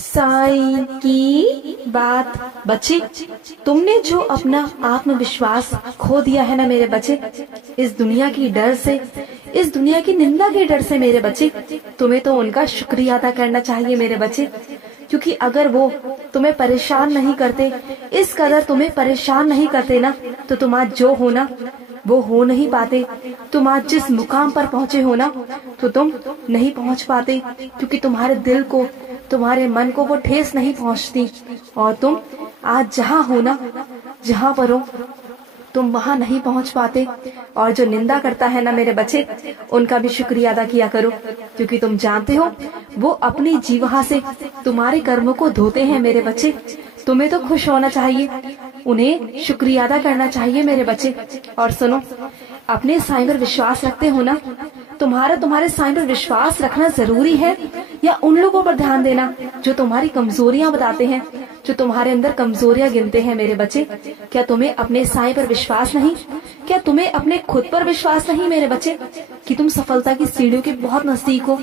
साईं की बात। बच्चे, तुमने जो अपना आत्मविश्वास खो दिया है ना मेरे बच्चे, इस दुनिया की डर से, इस दुनिया की निंदा के डर से मेरे बच्चे, तुम्हें तो उनका शुक्रिया अदा करना चाहिए मेरे बच्चे। क्योंकि अगर वो तुम्हें परेशान नहीं करते, इस कदर तुम्हें परेशान नहीं करते ना, तो तुम आज जो हो ना वो हो नहीं पाते। तुम आज जिस मुकाम पर पहुँचे हो ना, तो तुम नहीं पहुँच पाते, क्योंकि तुम्हारे दिल को, तुम्हारे मन को वो ठेस नहीं पहुँचती। और तुम आज जहाँ हो ना, जहाँ पर हो, तुम वहाँ नहीं पहुँच पाते। और जो निंदा करता है ना मेरे बच्चे, उनका भी शुक्रिया अदा किया करो, क्योंकि तुम जानते हो वो अपनी जीवा से तुम्हारे कर्मों को धोते हैं मेरे बच्चे। तुम्हें तो खुश होना चाहिए, उन्हें शुक्रिया अदा करना चाहिए मेरे बच्चे। और सुनो, अपने साईं पर विश्वास रखते हो ना? तुम्हारे साईं पर विश्वास रखना जरूरी है, या उन लोगों पर ध्यान देना जो तुम्हारी कमजोरियां बताते हैं, जो तुम्हारे अंदर कमजोरियां गिनते हैं मेरे बच्चे? क्या तुम्हें अपने साईं पर विश्वास नहीं? क्या तुम्हें अपने खुद पर विश्वास नहीं मेरे बच्चे, कि तुम सफलता की सीढ़ियों के बहुत नजदीक हो?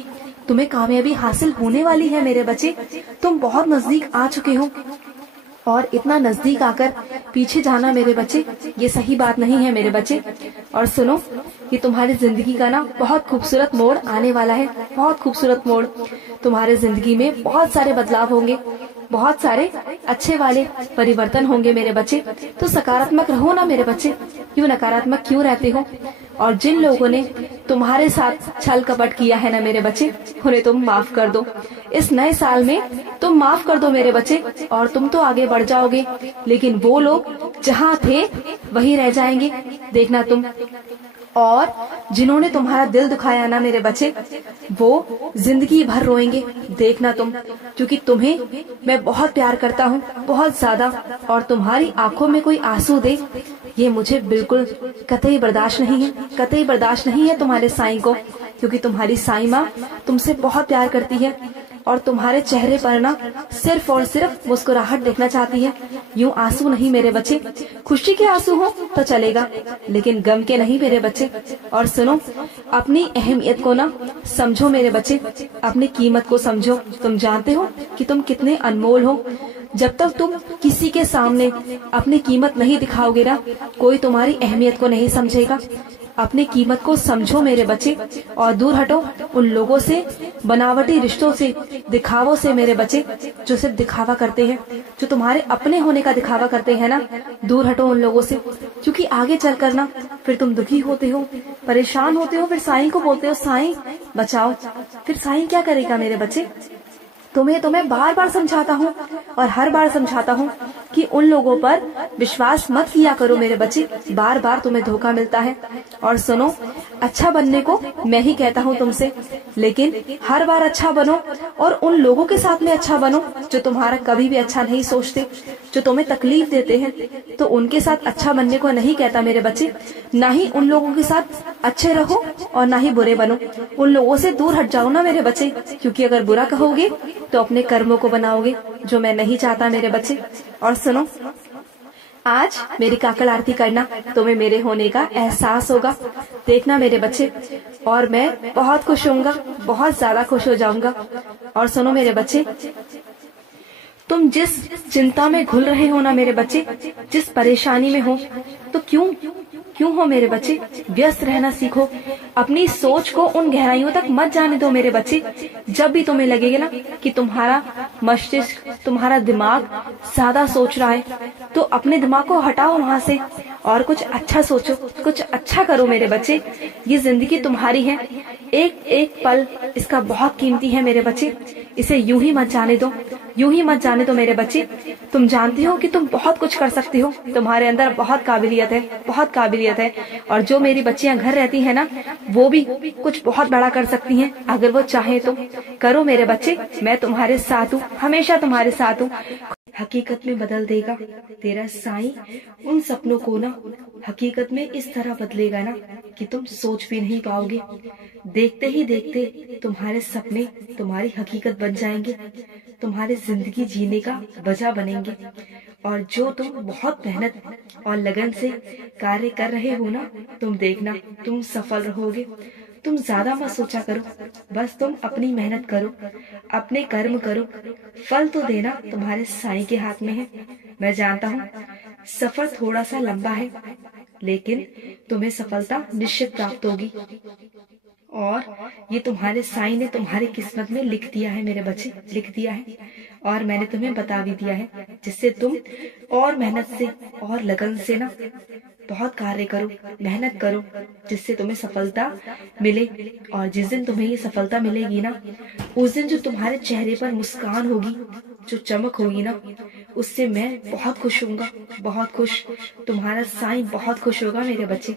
तुम्हें कामयाबी हासिल होने वाली है मेरे बच्चे, तुम बहुत नजदीक आ चुके हो। और इतना नजदीक आकर पीछे जाना मेरे बच्चे, ये सही बात नहीं है मेरे बच्चे। और सुनो, ये तुम्हारी जिंदगी का ना बहुत खूबसूरत मोड़ आने वाला है, बहुत खूबसूरत मोड़। तुम्हारे जिंदगी में बहुत सारे बदलाव होंगे, बहुत सारे अच्छे वाले परिवर्तन होंगे मेरे बच्चे। तो सकारात्मक रहो ना मेरे बच्चे, क्यों नकारात्मक क्यों रहते हो? और जिन लोगों ने तुम्हारे साथ छल कपट किया है ना मेरे बच्चे, उन्हें तुम माफ कर दो। इस नए साल में तुम माफ कर दो मेरे बच्चे, और तुम तो आगे बढ़ जाओगे, लेकिन वो लोग जहाँ थे वहीं रह जाएंगे, देखना तुम। और जिन्होंने तुम्हारा दिल दुखाया ना मेरे बच्चे, वो जिंदगी भर रोएंगे, देखना तुम। क्योंकि तुम्हें मैं बहुत प्यार करता हूँ, बहुत ज्यादा। और तुम्हारी आंखों में कोई आंसू दे, ये मुझे बिल्कुल कतई बर्दाश्त नहीं है, कतई बर्दाश्त नहीं है तुम्हारे साईं को। क्योंकि तुम्हारी साईं माँ तुमसे बहुत प्यार करती है, और तुम्हारे चेहरे पर ना सिर्फ और सिर्फ मुस्कुराहट देखना चाहती है, यूं आंसू नहीं मेरे बच्चे। खुशी के आंसू हो तो चलेगा, लेकिन गम के नहीं मेरे बच्चे। और सुनो, अपनी अहमियत को ना समझो मेरे बच्चे, अपनी कीमत को समझो। तुम जानते हो कि तुम कितने अनमोल हो। जब तक तुम किसी के सामने अपनी कीमत नहीं दिखाओगे ना, कोई तुम्हारी अहमियत को नहीं समझेगा। अपनी कीमत को समझो मेरे बच्चे, और दूर हटो उन लोगों से, बनावटी रिश्तों से, दिखावों से मेरे बच्चे, जो सिर्फ दिखावा करते हैं, जो तुम्हारे अपने होने का दिखावा करते हैं ना। दूर हटो उन लोगों से, क्योंकि आगे चलकर ना फिर तुम दुखी होते हो, परेशान होते हो, फिर साईं को बोलते हो साईं बचाओ। फिर साईं क्या करेगा मेरे बच्चे? तुम्हें बार बार समझाता हूँ, और हर बार समझाता हूँ कि उन लोगों पर विश्वास मत किया करो मेरे बच्चे, बार बार तुम्हें धोखा मिलता है। और सुनो, अच्छा बनने को मैं ही कहता हूँ तुमसे, लेकिन हर बार अच्छा बनो, और उन लोगों के साथ में अच्छा बनो जो तुम्हारा कभी भी अच्छा नहीं सोचते, जो तुम्हें तकलीफ देते हैं। तो उनके साथ अच्छा बनने को नहीं कहता मेरे बच्चे, ना ही उन लोगों के साथ अच्छे रहो और ना ही बुरे बनो। उन लोगों से दूर हट जाओ ना मेरे बच्चे, क्योंकि अगर बुरा कहोगे तो अपने कर्मों को बनाओगे, जो मैं नहीं चाहता मेरे बच्चे। और सुनो, आज मेरी काकड़ आरती करना, तुम्हें मेरे होने का एहसास होगा, देखना मेरे बच्चे। और मैं बहुत खुश होऊंगा, बहुत ज्यादा खुश हो जाऊंगा। और सुनो मेरे बच्चे, तुम जिस चिंता में घुल रहे हो ना मेरे बच्चे, जिस परेशानी में हो, तो क्यों हो मेरे बच्चे? व्यस्त रहना सीखो, अपनी सोच को उन गहराइयों तक मत जाने दो मेरे बच्चे। जब भी तुम्हें लगेगा ना कि तुम्हारा मस्तिष्क, तुम्हारा दिमाग ज्यादा सोच रहा है, तो अपने दिमाग को हटाओ वहाँ से, और कुछ अच्छा सोचो, कुछ अच्छा करो मेरे बच्चे। ये जिंदगी तुम्हारी है, एक एक पल इसका बहुत कीमती है मेरे बच्चे, इसे यूं ही मत जाने दो, यूं ही मत जाने दो मेरे बच्चे। तुम जानते हो कि तुम बहुत कुछ कर सकते हो, तुम्हारे अंदर बहुत काबिलियत है, बहुत काबिलियत है। और जो मेरी बच्चियां घर रहती हैं ना, वो भी कुछ बहुत बड़ा कर सकती हैं, अगर वो चाहे तो। करो मेरे बच्चे, मैं तुम्हारे साथ हूँ, हमेशा तुम्हारे साथ हूँ। हकीकत में बदल देगा तेरा साईं उन सपनों को ना, हकीकत में इस तरह बदलेगा ना कि तुम सोच भी नहीं पाओगे। देखते ही देखते तुम्हारे सपने तुम्हारी हकीकत बन जाएंगे, तुम्हारी जिंदगी जीने का वजह बनेंगे। और जो तुम बहुत मेहनत और लगन से कार्य कर रहे हो ना, तुम देखना तुम सफल रहोगे। तुम ज्यादा मत सोचा करो, बस तुम अपनी मेहनत करो, अपने कर्म करो। फल तो देना तुम्हारे साईं के हाथ में है। मैं जानता हूँ सफर थोड़ा सा लंबा है, लेकिन तुम्हें सफलता निश्चित प्राप्त होगी। और ये तुम्हारे साईं ने तुम्हारी किस्मत में लिख दिया है मेरे बच्चे, लिख दिया है। और मैंने तुम्हें बता भी दिया है, जिससे तुम और मेहनत से और लगन से ना बहुत कार्य करो, मेहनत करो, जिससे तुम्हें सफलता मिले। और जिस दिन तुम्हें ये सफलता मिलेगी ना, उस दिन जो तुम्हारे चेहरे पर मुस्कान होगी, जो चमक होगी ना, उससे मैं बहुत खुश होऊंगा, बहुत खुश। तुम्हारा साईं बहुत खुश होगा मेरे बच्चे।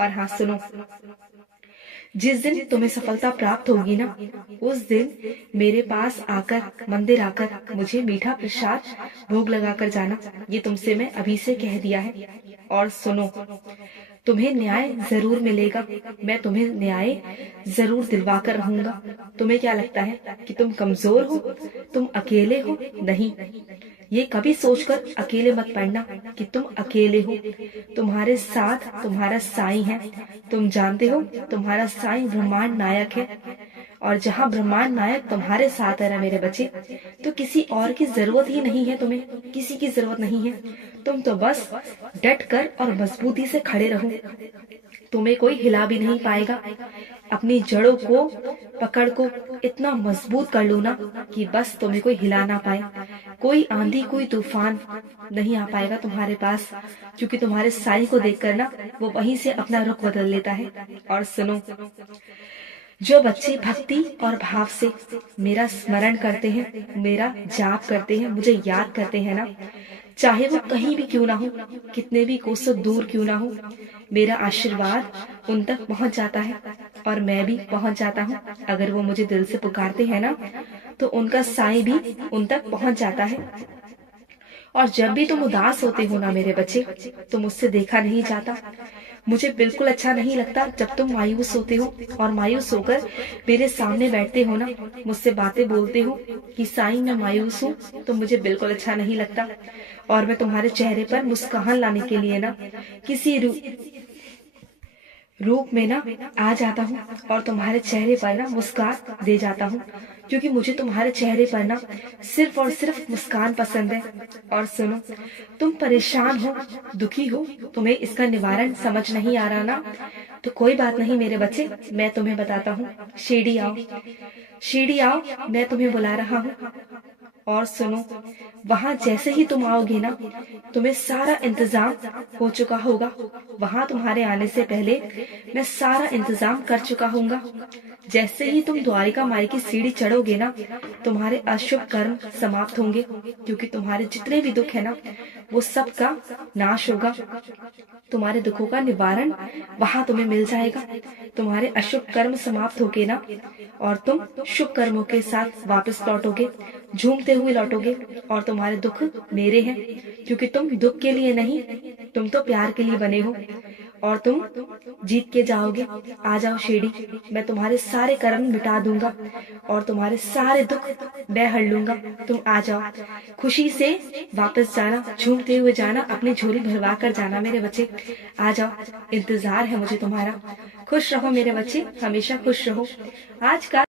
और हाँ सुनो, जिस दिन तुम्हें सफलता प्राप्त होगी ना, उस दिन मेरे पास आकर, मंदिर आकर मुझे मीठा प्रसाद भोग लगाकर जाना। ये तुमसे मैं अभी से कह दिया है। और सुनो, तुम्हें न्याय जरूर मिलेगा। मैं तुम्हें न्याय जरूर दिलवा कर रहूंगा। तुम्हें क्या लगता है कि तुम कमजोर हो, तुम अकेले हो? नहीं, ये कभी सोचकर अकेले मत पड़ना कि तुम अकेले हो। तुम्हारे साथ तुम्हारा साईं है। तुम जानते हो तुम्हारा साईं ब्रह्मांड नायक है। और जहाँ ब्रह्मांड नायक तुम्हारे साथ है ना मेरे बच्चे, तो किसी और की जरूरत ही नहीं है। तुम्हें किसी की जरूरत नहीं है। तुम तो बस डट कर और मजबूती से खड़े रहो। तुम्हें कोई हिला भी नहीं पाएगा। अपनी जड़ों को पकड़ को इतना मजबूत कर लो ना कि बस तुम्हें कोई हिला ना पाए। कोई आंधी, कोई तूफान नहीं आ पाएगा तुम्हारे पास, क्योंकि तुम्हारे साईं को देखकर ना वो वहीं से अपना रुख बदल लेता है। और सुनो, जो बच्चे भक्ति और भाव से मेरा स्मरण करते हैं, मेरा जाप करते हैं, मुझे याद करते हैं ना, चाहे वो कहीं भी क्यों ना हो, कितने भी कोसों दूर क्यों ना हो, मेरा आशीर्वाद उन तक पहुंच जाता है। और मैं भी पहुंच जाता हूँ। अगर वो मुझे दिल से पुकारते हैं ना, तो उनका साईं भी उन तक पहुंच जाता है। और जब भी तुम उदास होते हो ना मेरे बच्चे, तो मुझसे देखा नहीं जाता। मुझे बिल्कुल अच्छा नहीं लगता जब तुम मायूस होते हो और मायूस होकर मेरे सामने बैठते हो ना, मुझसे बातें बोलते हो कि साईं मैं मायूस हूँ, तो मुझे बिल्कुल अच्छा नहीं लगता। और मैं तुम्हारे चेहरे पर मुस्कान लाने के लिए ना किसी रूप में ना आ जाता हूँ और तुम्हारे चेहरे पर ना मुस्कान दे जाता हूँ, क्योंकि मुझे तुम्हारे चेहरे पर ना सिर्फ और सिर्फ मुस्कान पसंद है। और सुनो, तुम परेशान हो, दुखी हो, तुम्हें इसका निवारण समझ नहीं आ रहा ना, तो कोई बात नहीं मेरे बच्चे, मैं तुम्हें बताता हूँ। शिरडी आओ, शिरडी आओ, मैं तुम्हें बुला रहा हूँ। और सुनो, वहाँ जैसे ही तुम आओगे ना, तुम्हें सारा इंतजाम हो चुका होगा। वहाँ तुम्हारे आने से पहले मैं सारा इंतजाम कर चुका हूँगा। जैसे ही तुम द्वारिका माई की सीढ़ी चढ़ोगे ना, तुम्हारे अशुभ कर्म समाप्त होंगे, क्योंकि तुम्हारे जितने भी दुख है ना, वो सब का नाश होगा। तुम्हारे दुखों का निवारण वहाँ तुम्हें मिल जाएगा। तुम्हारे अशुभ कर्म समाप्त होके ना, और तुम शुभ कर्मों के साथ वापस लौटोगे, झूमते हुए लौटोगे। और तुम्हारे दुख मेरे हैं, क्योंकि तुम दुख के लिए नहीं, तुम तो प्यार के लिए बने हो। और तुम जीत के जाओगे। आ जाओ शिरडी, मैं तुम्हारे सारे कर्म मिटा दूंगा और तुम्हारे सारे दुख मैं हर लूंगा। तुम आ जाओ, खुशी से वापस जाना, झूमते हुए जाना, अपनी झोली भरवा कर जाना मेरे बच्चे। आ जाओ, इंतजार है मुझे तुम्हारा। खुश रहो मेरे बच्चे, हमेशा खुश रहो। आज का